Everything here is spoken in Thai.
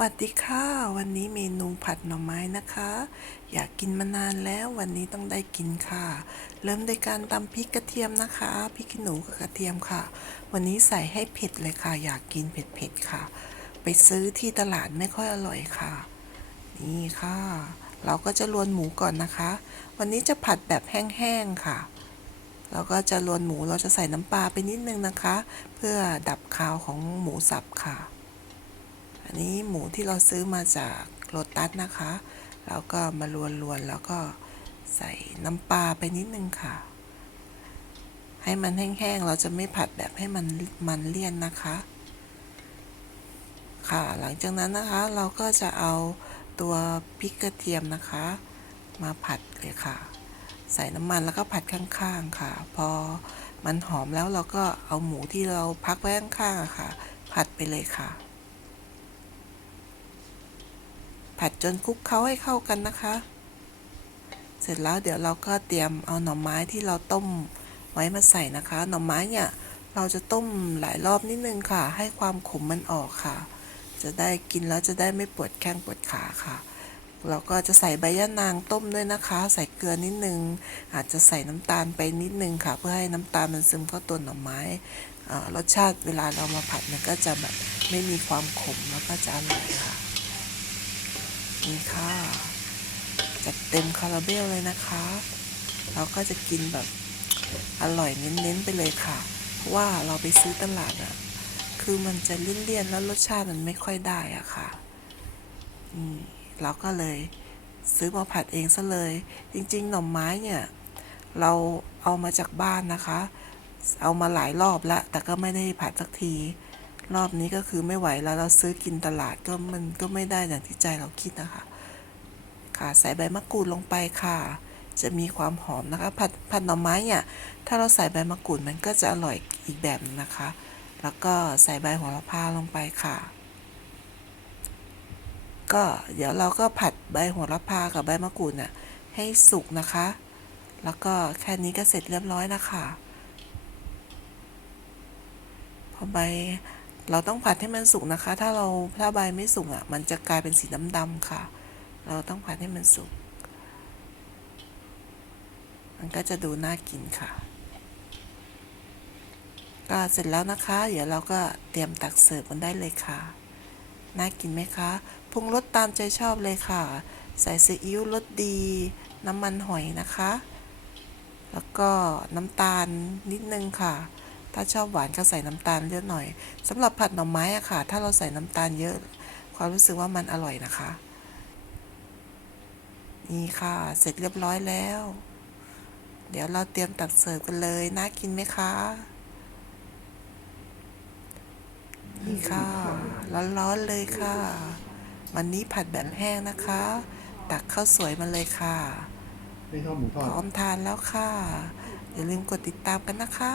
วัสดีค่ะ วันนี้เมนูผัดหน่อไม้นะคะ อยากกินมานานแล้ววันนี้ต้องได้กินค่ะ เริ่มด้วยการตำพริกกระเทียมนะคะพริกขี้หนูกับกระเทียมค่ะ วันนี้ใส่ให้เผ็ดเลยค่ะ อยากกินเผ็ดๆค่ะ ไปซื้อที่ตลาดไม่ค่อยอร่อยค่ะ นี่ค่ะ เราก็จะรวนหมูก่อนนะคะ วันนี้จะผัดแบบแห้งๆค่ะเราก็จะรวนหมูเราจะใส่น้ำปลาไปนิดนึงนะคะ เพื่อดับคาวของหมูสับค่ะ อันนี้หมูที่เราซื้อมาจากโลตัสนะคะเราก็มาลวนๆแล้วก็ใส่น้ำปลาไปนิดนึงค่ะ ให้มันแห้งๆ เราจะไม่ผัดแบบให้มันมันเลี่ยนนะคะ ค่ะ หลังจากนั้นนะคะเราก็จะเอาตัวพริกกระเทียมนะคะ มาผัดเลยค่ะ ใส่น้ำมันแล้วก็ผัดข้างๆค่ะ พอมันหอมแล้วเราก็เอาหมูที่เราพักไว้ข้างๆค่ะ ผัดไปเลยค่ะ ผัดจนคลุกเคล้าให้เข้ากันนะคะ เสร็จแล้วเดี๋ยวเราก็เตรียมเอาหน่อไม้ที่เราต้มไว้มาใส่นะคะ หน่อไม้เนี่ยเราจะต้มหลายรอบนิดนึงค่ะ ให้ความขมมันออกค่ะ จะได้กินแล้วจะได้ไม่ปวดแข้งปวดขาค่ะ เราก็จะใส่ใบยะนางต้มด้วยนะคะ ใส่เกลือนิดนึง อาจจะใส่น้ำตาลไปนิดนึงค่ะ เพื่อให้น้ำตาลมันซึมเข้าตัวหน่อไม้รสชาติเวลาเรามาผัดมันก็จะแบบไม่มีความขมแล้วก็จะอร่อยค่ะ นี่ค่ะ จัดเต็มคาราเบลเลยนะคะ เราก็จะกินแบบอร่อยเน้นๆไปเลยค่ะ เพราะว่าเราไปซื้อตลาดอะคือมันจะเลี่ยนๆแล้วรสชาติมันไม่ค่อยได้อะค่ะอืมเราก็เลยซื้อมาผัดเองซะเลย จริง ๆ หน่อไม้เนี่ย เราเอามาจากบ้านนะคะ เอามาหลายรอบแล้วแต่ก็ไม่ได้ผัดสักที รอบนี้ก็คือไม่ไหวแล้วเราซื้อกินตลาดก็มันก็ไม่ได้อย่างที่ใจเราคิดนะคะ ค่ะใส่ใบมะกรูดลงไปค่ะ จะมีความหอมนะคะ ผัดผัดหน่อไม้เนี่ยถ้าเราใส่ใบมะกรูดมันก็จะอร่อยอีกแบบนึงนะคะ แล้วก็ใส่ใบโหระพาลงไปค่ะ ก็เดี๋ยวเราก็ผัดใบโหระพากับใบมะกรูดน่ะให้สุกนะคะ แล้วก็แค่นี้ก็เสร็จเรียบร้อยนะคะพอใบ เราต้องผัดให้มันสุกนะคะ ถ้าเราถ้าใบไม่สุกอะ มันจะกลายเป็นสีดำๆค่ะ เราต้องผัดให้มันสุก มันก็จะดูน่ากินค่ะ ก็เสร็จแล้วนะคะ เดี๋ยวเราก็เตรียมตักเสิร์ฟกันได้เลยค่ะ น่ากินไหมคะปรุงรสตามใจชอบเลยค่ะ ใส่ซีอิ๊วรสดี น้ำมันหอยนะคะ แล้วก็น้ำตาลนิดนึงค่ะ ถ้าชอบหวานก็ใส่น้ำตาลเยอะหน่อยสำหรับผัดหน่อไม้อะค่ะ ถ้าเราใส่น้ำตาลเยอะ ความรู้สึกว่ามันอร่อยนะคะ นี่ค่ะ เสร็จเรียบร้อยแล้ว เดี๋ยวเราเตรียมตักเสิร์ฟกันเลย น่ากินไหมคะ นี่ค่ะ ร้อนๆเลยค่ะ วันนี้ผัดแบบแห้งนะคะ ตักข้าวสวยมาเลยค่ะไม่ชอบหมูทพอดร้อมทานแล้วค่ะ อย่าลืมกดติดตามกันนะคะ